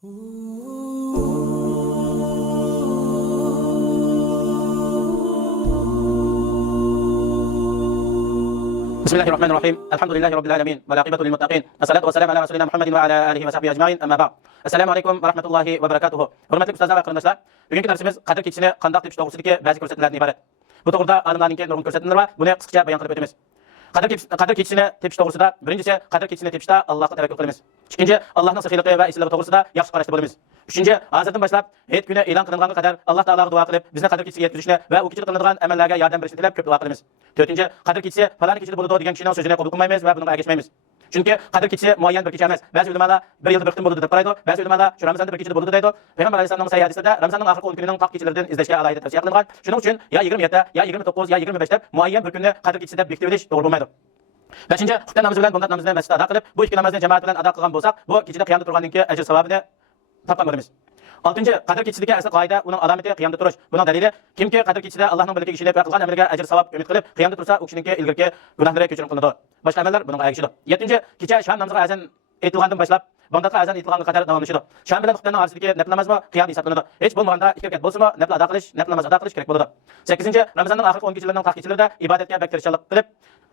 Bismillahirrahmanirrahim. Alhamdulillahi rabbil alamin. Wal aqibatu lil muttaqin. Wassalatu wassalamu ala rasulina Muhammadin ve ala alihi ve sahbihi ecmaîn. Amma ba'd. Assalamu alaykum ve rahmetullahi ve berekatuhu. Hurmatli ustazlar ve qarindoshlar, bugungi darsimiz qadr kechishini qandoq tepish to'g'risidagi ba'zi ko'rsatmalardan iborat. Bu to'g'rida olimlarning nurg'un ko'rsatmalari bor. Buni qisqacha bayon qilib o'tamiz. Qadr kechishini tepish to'g'risida birinchisi qadr kechishini tepishda Allohga tavakkul qilamiz. Ikkinchi, Allohning saxiyligi va islohi to'g'risida yaxshi qarashda bo'lamiz. Uchinchi, hozirdan boshlab hayit kuni e'lon qilinganga qadar Alloh taologa duo qilib, bizni qadr kechisiga yetkazishni va u kechida qilinadigan amallarga yordam berishni tilab ko'p duo qilamiz. To'rtinchi, qadr kechisi falon kechida bo'ladi degan kishining so'zini qabul qilmaymiz va bunga ergashmaymiz. Chunki qadr kechisi muayyan bir kecha emas. Ba'zi ulamolar bir yilda bir qitim bo'ladi deb qaraydi, ba'zi ulamolar shu Ramazonda bir kechada bo'ladi deydi. Payg'ambar alayhisolamning sahih hadisida Ramazonning oxirgi 10 kunining taq kechalaridan izlashga alohida tavsiya qilingan. Shuning uchun ya 27, ya 29, ya 25 deb muayyan bir kunni qadr kechisi deb bekitib olish to'g'ri bo'lmaydi. 5. Xufta namozi bilan bundat namozini masjidda ado qilib, bu ikki namozni jamoat bilan ado qilgan bo'lsak, bu kechada qiyomda turgandan keyin ajr savobini topgan bo'lamiz. 6. Qadr kechisidagi asl qoida, uning alomati qiyomda turish. Buning dalili, kimki qadr kechida Allohning birligiga ishonib va qilgan amaliga ajr savob umid qilib qiyomda tursa, u kishining ilgirki gunohlari kechirim qilinadi. Boshqa amallar bunga ergashadi. 7. Kecha sham namoziga azan aytilgandan boshlab bandatga azan aytilganga qadar davomlashadi. Sham bilan xuftaning orasidagi nafl namozmi qiyom hisoblanadi. Hech bo'lmaganda 2 rakat bo'lsa-mu, nafl ado qilish, nafl namoz ado qilish kerak bo'ladi. 8. Ramazonning oxirgi 10 kechalarining taq kechalarida ibodatga baktirishalik qilib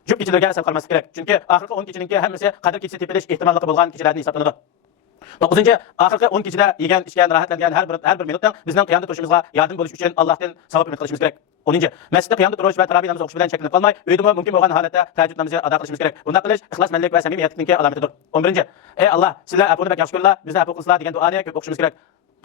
jup kechalarga asal qolmaslik kerak. Chunki oxirgi 10 kechininki hammasi qadr kechisi tepilish ehtimolligi bo'lgan kechalarni hisoblanadi. 9. Oxirgi 10 kechada yegan, ichgan, rohatlangan har bir minutdan bizning qiyomda turishimizga yordam bo'lish uchun Allohdan savob umid qilishimiz kerak. 10. Masjidda qiyomda turish va tarovih namozi o'qish bilan cheklanib qolmay, uydami mumkin bo'lgan holatda tahajjud namozi ado qilishimiz kerak. Bunday qilish ixlosmandlik va samimiyatlikning alomatidir. 11. Ey Alloh, sizlar afuni bak yaxshi ko'rlar, bizni afv qilsizlar degan duoni ko'p o'qishimiz kerak.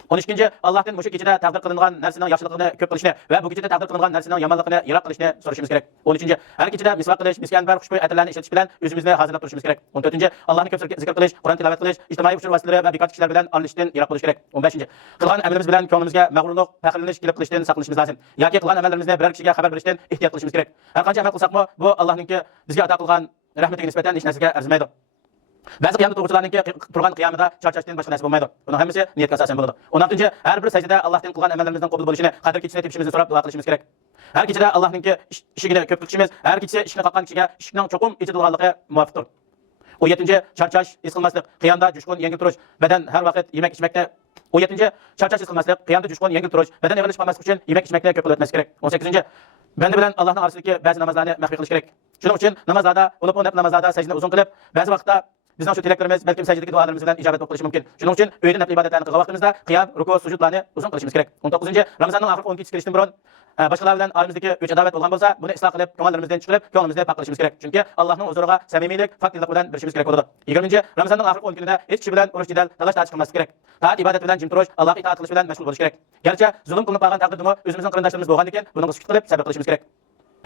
12. Allohdan o'sha kechada taqdir qilingan narsaning yaxshiligini ko'p qilishni va bu kechada taqdir qilingan narsaning yomonligini yiroq qilishni so'rashimiz kerak. 13. Har kechada misvoq qilish, miskan bar xushbo'y atirlarni ishlatish bilan o'zimizni hozirlab turishimiz kerak. 14. Allohni ko'p zikr qilish, Qur'on tilovat qilish, ijtimoiy uchur vositalari va bekor kishilar bilan olinishdan yiroq bo'lish kerak. 15. Qilgan amalimiz bilan ko'nglimizga mag'rurlik, faxrlanish kelib qilishdan saqlanishimiz lozim. Yoki qilgan amallarimizni biror kishiga xabar berishdan ehtiyot qilishimiz kerak. Har qancha amal qilsakmi, bu Allohningki bizga ato qilgan rahmatiga nisbatan hech narsaga arzimaydi. Ba'zi qiyomda to'g'rilarninki turgan qiyomida charchashdan boshqa narsa bo'lmaydi. Buning hammasi niyatga asosan bo'ladi. 16. Har bir sajdada Allohdan qilgan amallarimizning qabul bo'lishini, qadr kechishini tepishimizni so'rab duo qilishimiz kerak. Har kechada Allohninki ishigini ko'p qilishimiz, har kecha ishni qilgan kishiga ishning cho'qim ichidilganligi muvofiqdir. 17. Charchash, his qilmaslik, qiyomda jushqun yengil turish, badan har vaqt yemak ichmakda 17. Charchash, his qilmaslik, qiyomda jushqun yengil turish, badan yig'ilish qilmaslik uchun yemak ichmakda ko'p qilib o'tmaslik kerak. 18. Banda bilan Allohning orasidagi ba'zi namozlarni maxfiy qilish kerak. Shuning uchun namozlarda, unib namozlarda sajdani uzun qilib, ba'zi vaqtda bizning shu tilaklarimiz balkim sajdadagi duolarimiz bilan ijobat bo'lishi mumkin. Shuning uchun uyda nafl ibodatlarni qilgan vaqtimizda qiyom, ruku, sujudlarni uzun qilishimiz kerak. 19. Ramazonning oxirgi 10 kechasi kirishdan burun boshqalar bilan oramizdagi o'ch adovat bo'lgan bo'lsa, buni isloh qilib, ko'ngilimizni chiqarib, ko'nglimizni pok qilishimiz kerak. Chunki Allohning huzuriga samimiylik, faktlilik bilan birishimiz kerak bo'ladi. 20. Ramazonning oxirgi 10 kunida hech kishi bilan urush jidal, talash tortish qilmaslik kerak. Taat ibodat bilan jim turish, Allohga itoat qilish bilan mashg'ul bo'lish kerak. Garchi zulm qilinib qolgan taqdirdami, o'zimizning qarindoshlarimiz bo'lgandan keyin buni sukut qilib sabr qilishimiz kerak.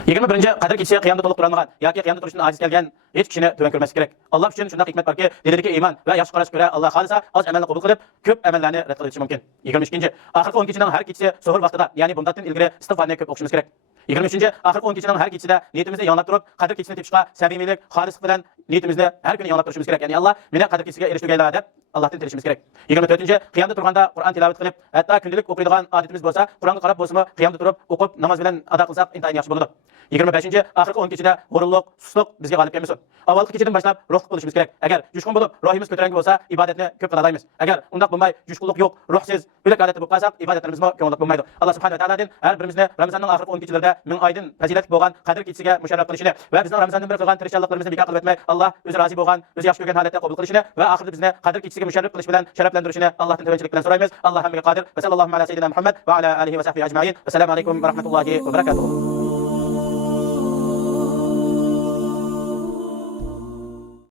21. Qadr kechisi qiyomda to'liq turolmagan yoki qiyomda turishdan ojiz kelgan hech kishini tuvan ko'rmaslik kerak. Alloh uchun shunday hikmat borki, dilidagi iymon va yaxshi qarash ko'ra Alloh xolisa oz amalni qabul qilib, ko'p amallarni rad qilishi mumkin. 22. Oxirgi 10 kechining har kechasi suhur vaqtida, ya'ni bundan ilgari istig'forni ko'p o'qishimiz kerak. 23. Oxirgi 10 kechining har kechida niyatimizni yanglab turib, qadr kechini tepishga samimiylik, xolislik bilan niyatimizni har kuni yanglab turishimiz kerak. Ya'ni Alloh meni qadr kechisiga erishtirganlar deb Allohdan tilashimiz kerak. 24. Qiyomda turganda Qur'on tilovat qilib, hatto kundalik o'qiydigan odatimiz bo'lsa, Qur'onga qarab bo'lsa-mu, qiyomda turib o'qib, namoz bilan ado qilsak intayin yaxshi bo'ladi. 25. Oxirgi 10 kechida g'ururlik, susluq bizga g'olib kelmasin. Avvalgi kechadan boshlab ruhli bo'lishimiz kerak. Agar jushqun bo'lib, ruhimiz ko'taranki bo'lsa, ibodatni ko'p qila olmaymiz. Agar undaq bo'lmay, jushqunlik yo'q, ruhsiz, o'lik holatda bo'lib qolsak, ibodatlarimiz ko'ngilli bo'lmaydi. Alloh subhanahu va taoladan har birimizni Ramazonning oxirgi 10 kechalarida ming oydan fazilatli bo'lgan qadr kechasiga musharraf qilishini va bizning Ramazondan bir qilgan tirishchiliklarimizni bekor qilib o'tmay, Alloh o'zi rozi bo'lgan, o'zi yaxshi ko'rgan holatda qabul qilishini va oxirida bizni qadr kechasiga musharraf qilish bilan sharaflantirishini Allohdan tavakkalchilik bilan so'raymiz. Alloh hammaga qodir. Va sallallohu alayhi va sallam Muhammad va ala alihi va sahbihi ajma'in. Assalomu alaykum va rahmatullohi va barakatuh.